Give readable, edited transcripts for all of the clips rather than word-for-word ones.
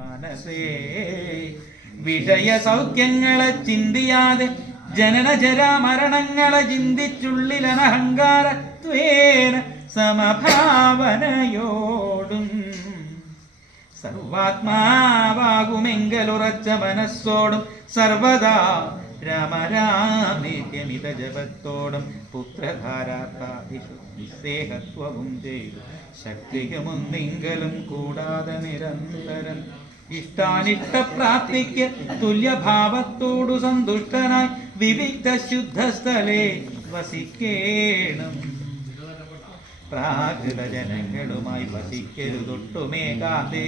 മനസ്സേ വിഷയ സൗഖ്യങ്ങളെ ചിന്തിയാതെ ജനന ജരാമരണങ്ങളെ ചിന്തിച്ചുള്ളിലനഹങ്കാരത്വേന സമഭാവനയോടും സർവാത്മാവാകുമെങ്കലുറച്ച മനസ്സോടും സർവദാ രാമരാമേത്യമിത ജപത്തോടും പുത്രധാരാത്മാദിഷു നിസ്സേഹത്വവും ചെയ്തു ശക്തിയുമൊന്നെങ്കിലും കൂടാതെ നിരന്തരം ഇഷ്ടാനിഷ്ടപ്രാപ്തിക്ക് തുല്യഭാവത്തോടു സന്തുഷ്ടനായി വിവിക്ത ശുദ്ധസ്ഥലേ വസിക്കേണം. പ്രാകൃത ജനങ്ങളുമായി വസിക്കരുതൊട്ടുമേകാതെ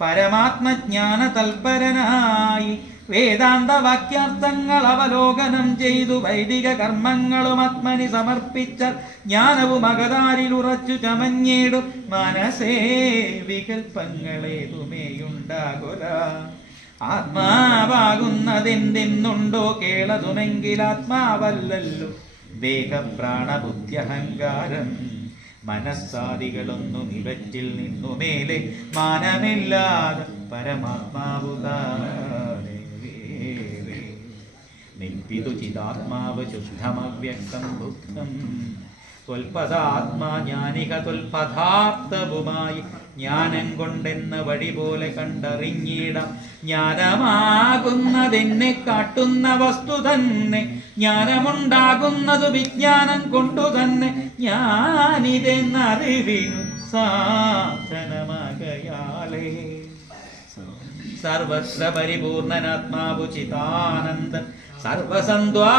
പരമാത്മജ്ഞാന തൽപരനായി വേദാന്ത വാക്യാർത്ഥങ്ങൾ അവലോകനം ചെയ്തു വൈദിക കർമ്മങ്ങളും ആത്മനി സമർപ്പിച്ച ജ്ഞാനവും അകതാരിൽ ഉറച്ചു ചമഞ്ഞിടും. മനസ്സേ വികൽപ്പങ്ങളേതുമേയുണ്ടാകുല. ആത്മാവാകുന്നതെന്തെന്നുണ്ടോ കേളതുമെങ്കിൽ ആത്മാവല്ലല്ലോ ദേഹപ്രാണബുദ്ധ്യഹങ്കാരം. മനസ്സാദികളൊന്നും ഇവറ്റിൽ നിന്നുമേലെ മാനമില്ലാതെ പരമാത്മാവുതാനേ. നിൽപ്പിതു ചിതാത്മാവ് ശുദ്ധമവ്യക്തം ബുദ്ധം ത്വൽപദാത്മാ ജ്ഞാനിക ത്വൽപദാർത്ഥവുമായി ജ്ഞാനം കൊണ്ടെന്ന വഴി പോലെ കണ്ടറിഞ്ഞിടാം. ജ്ഞാനമാകുന്നതെന്നെ കാട്ടുന്ന വസ്തു തന്നെ, ജ്ഞാനമുണ്ടാകുന്നതു വിജ്ഞാനം കൊണ്ടു തന്നെ. ഞാനിതെന്നറിവിനു സാധനമകയാലേ സർവത്ര പരിപൂർണനാത്മാവു ചിതാനന്ദൻ സർവസന്ധ്വാ